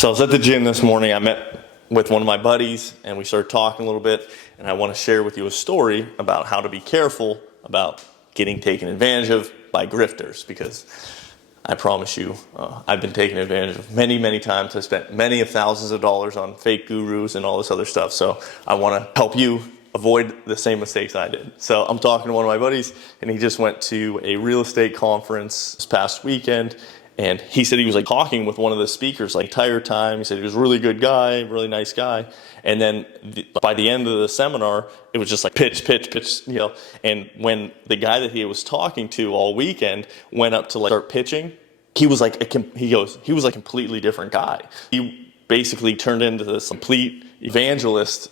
So I was at the gym this morning. I met with one of my buddies and we started talking a little bit, and I want to share with you a story about how to be careful about getting taken advantage of by grifters, because I promise you, I've been taken advantage of many times. I spent many of thousands of dollars on fake gurus and all this other stuff. So I want to help you avoid the same mistakes I did. So I'm talking to one of my buddies, and he just went to a real estate conference this past weekend. And he said he was talking with one of the speakers the entire time. He said he was a really good guy, really nice guy. And then by the end of the seminar, it was just pitch, And when the guy that he was talking to all weekend went up to start pitching, he was he was a completely different guy. He basically turned into this complete evangelist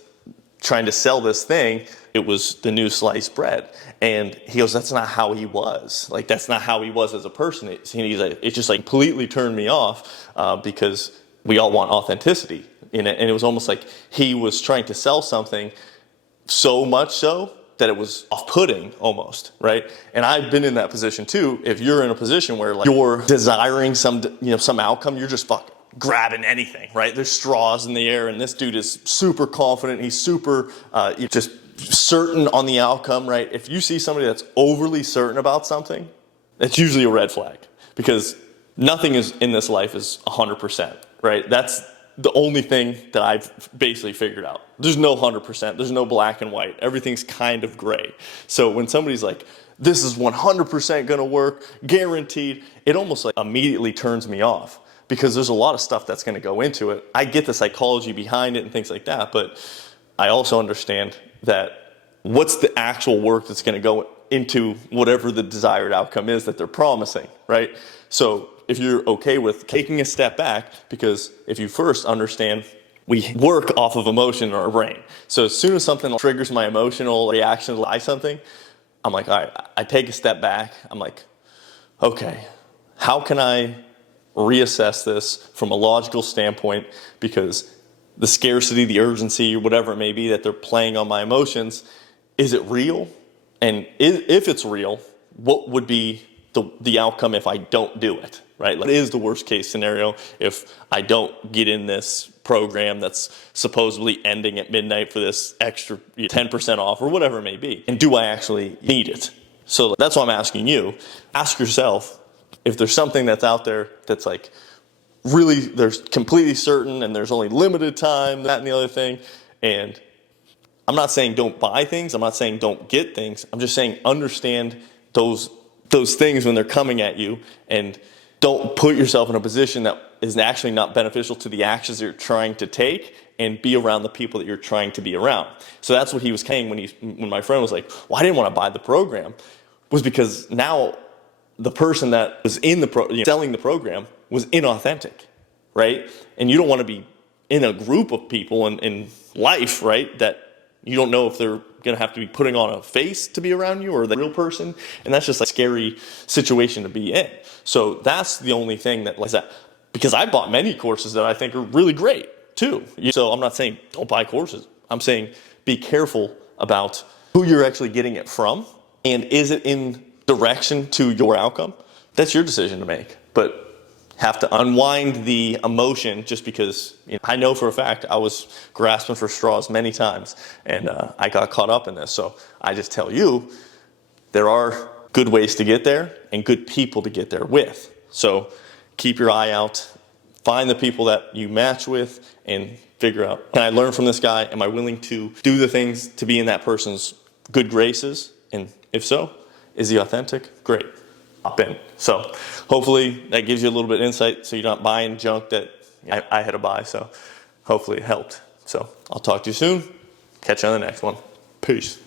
trying to sell this thing. It was the new sliced bread. And he goes, that's not how he was. That's not how he was as a person. It just completely turned me off because we all want authenticity in it. And it was almost like he was trying to sell something so much so that it was off-putting almost, right? And I've been in that position too. If you're in a position where you're desiring some outcome, you're just fucking grabbing anything, right? There's straws in the air, and this dude is super confident. He's super just certain on the outcome, right? If you see somebody that's overly certain about something, that's usually a red flag, because nothing is in this life is 100%, right? That's the only thing that I've basically figured out. There's no 100%. There's no black and white. Everything's kind of gray. So when somebody's like, this is 100% gonna work, guaranteed, it almost immediately turns me off, because there's a lot of stuff that's gonna go into it. I get the psychology behind it and things like that, but I also understand that what's the actual work that's gonna go into whatever the desired outcome is that they're promising, right? So if you're okay with taking a step back, because if you first understand, we work off of emotion in our brain. So as soon as something triggers my emotional reaction to buy something, I'm like, all right, I take a step back. I'm like, okay, how can I reassess this from a logical standpoint? Because the scarcity, the urgency, whatever it may be that they're playing on my emotions, is it real? And if it's real, what would be the outcome if I don't do it, right? What is the worst case scenario if I don't get in this program that's supposedly ending at midnight for this extra 10% off or whatever it may be? And do I actually need it? So that's why I'm asking you. Ask yourself, if there's something that's out there that's really, there's completely certain and there's only limited time, that and the other thing. And I'm not saying don't buy things. I'm not saying don't get things. I'm just saying understand those things when they're coming at you, and don't put yourself in a position that is actually not beneficial to the actions that you're trying to take, and be around the people that you're trying to be around. So that's what he was saying when my friend was like, well, I didn't want to buy the program, was because now the person that was in selling the program was inauthentic, right? And you don't want to be in a group of people in life, right, that you don't know if they're going to have to be putting on a face to be around you or the real person. And that's just a scary situation to be in. So that's the only thing that because I bought many courses that I think are really great too. So I'm not saying don't buy courses. I'm saying be careful about who you're actually getting it from, and is it in direction to your outcome? That's your decision to make. But have to unwind the emotion, just because I know for a fact I was grasping for straws many times, and I got caught up in this. So I just tell you, there are good ways to get there and good people to get there with. So keep your eye out, find the people that you match with, and figure out, can I learn from this guy? Am I willing to do the things to be in that person's good graces? And if so, is he authentic? Great. Up in. So hopefully that gives you a little bit of insight, so you're not buying junk that I had to buy. So hopefully it helped. So I'll talk to you soon. Catch you on the next one. Peace.